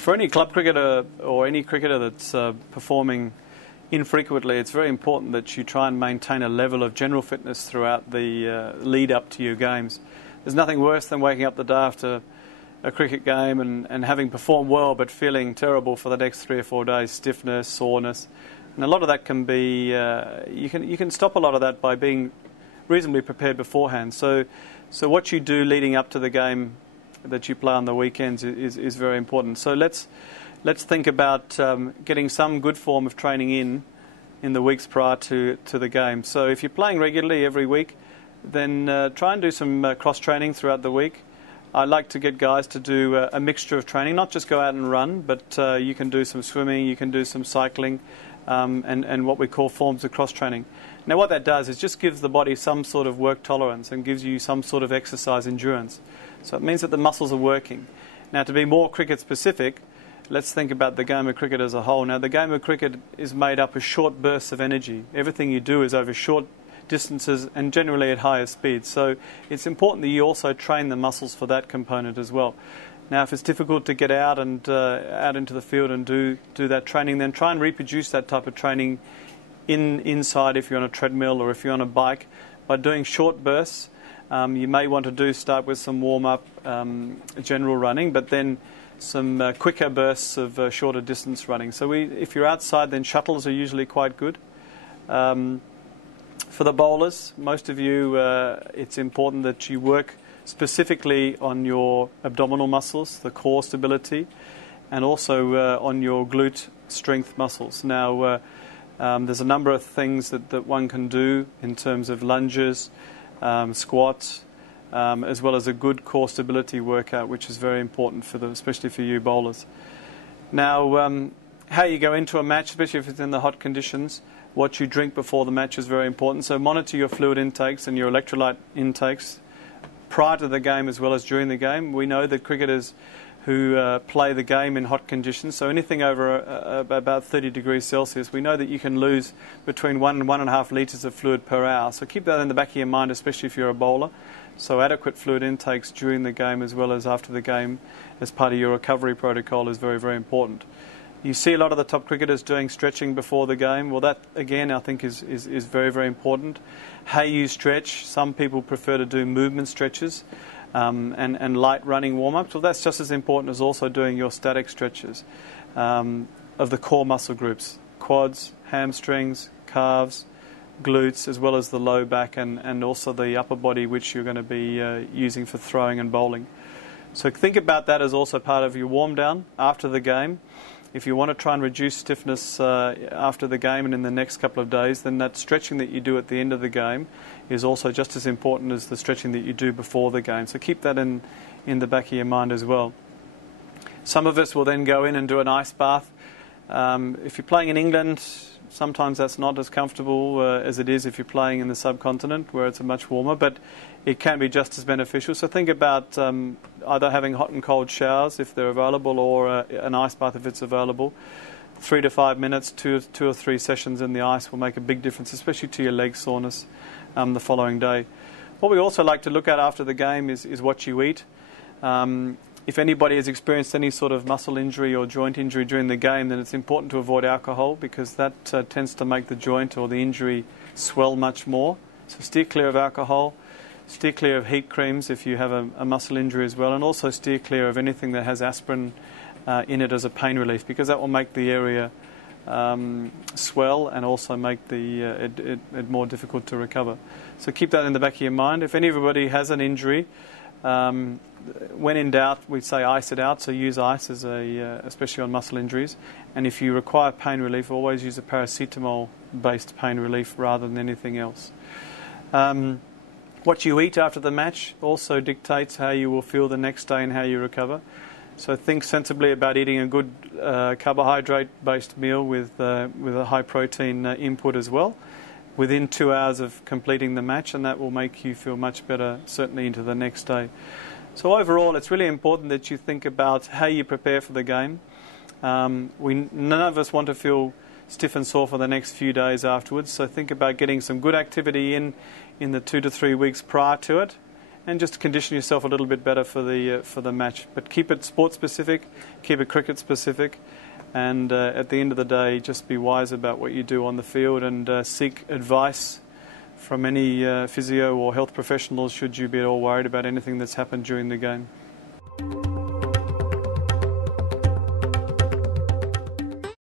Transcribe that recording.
For any club cricketer or any cricketer that's performing infrequently, it's very important that you try and maintain a level of general fitness throughout the lead up to your games. There's nothing worse than waking up the day after a cricket game and having performed well but feeling terrible for the next 3 or 4 days, stiffness, soreness. And a lot of that can be, you can stop a lot of that by being reasonably prepared beforehand. So what you do leading up to the game that you play on the weekends is very important. So let's think about getting some good form of training in the weeks prior to the game. So if you're playing regularly every week, then try and do some cross-training throughout the week. I like to get guys to do a mixture of training, not just go out and run, but you can do some swimming, you can do some cycling, and what we call forms of cross-training. Now what that does is just gives the body some sort of work tolerance and gives you some sort of exercise endurance. So it means that the muscles are working. Now to be more cricket specific, let's think about the game of cricket as a whole. Now the game of cricket is made up of short bursts of energy. Everything you do is over short distances and generally at higher speeds. So it's important that you also train the muscles for that component as well. Now if it's difficult to get out and out into the field and do that training, then try and reproduce that type of training inside if you're on a treadmill or if you're on a bike by doing short bursts. You may want to start with some warm-up general running, but then some quicker bursts of shorter distance running. So if you're outside, then shuttles are usually quite good. For the bowlers, most of you, it's important that you work specifically on your abdominal muscles, the core stability, and also on your glute strength muscles. Now, there's a number of things that one can do in terms of lunges, squats, as well as a good core stability workout, which is very important especially for you bowlers. Now, how you go into a match, especially if it's in the hot conditions, what you drink before the match is very important. So monitor your fluid intakes and your electrolyte intakes prior to the game as well as during the game. We know that cricketers who play the game in hot conditions, so anything over about 30 degrees Celsius, we know that you can lose between 1 and 1.5 litres of fluid per hour. So keep that in the back of your mind, especially if you're a bowler. So adequate fluid intakes during the game as well as after the game as part of your recovery protocol is very, very important. You see a lot of the top cricketers doing stretching before the game. Well, that, again, I think is very, very important. How you stretch, some people prefer to do movement stretches and light running warm-ups. Well, that's just as important as also doing your static stretches of the core muscle groups, quads, hamstrings, calves, glutes, as well as the low back and also the upper body, which you're going to be using for throwing and bowling. So think about that as also part of your warm-down after the game. If you want to try and reduce stiffness after the game and in the next couple of days, then that stretching that you do at the end of the game is also just as important as the stretching that you do before the game. So keep that in the back of your mind as well. Some of us will then go in and do an ice bath. If you're playing in England, sometimes that's not as comfortable as it is if you're playing in the subcontinent where it's much warmer, but it can be just as beneficial. So think about either having hot and cold showers if they're available or an ice bath if it's available. 3 to 5 minutes, two or three sessions in the ice will make a big difference, especially to your leg soreness the following day. What we also like to look at after the game is what you eat. If anybody has experienced any sort of muscle injury or joint injury during the game, then it's important to avoid alcohol because that tends to make the joint or the injury swell much more. So steer clear of alcohol, steer clear of heat creams if you have a muscle injury as well, and also steer clear of anything that has aspirin in it as a pain relief because that will make the area swell and also make it more difficult to recover. So keep that in the back of your mind. If anybody has an injury, when in doubt, we say ice it out, so use ice especially on muscle injuries. And if you require pain relief, always use a paracetamol-based pain relief rather than anything else. What you eat after the match also dictates how you will feel the next day and how you recover. So think sensibly about eating a good carbohydrate-based meal with a high-protein input as well within 2 hours of completing the match, and that will make you feel much better, certainly into the next day. So overall, it's really important that you think about how you prepare for the game. None of us want to feel stiff and sore for the next few days afterwards, so think about getting some good activity in the 2 to 3 weeks prior to it, and just condition yourself a little bit better for the match. But keep it sport specific, keep it cricket specific, and at the end of the day, just be wise about what you do on the field, and seek advice from any physio or health professionals should you be at all worried about anything that's happened during the game.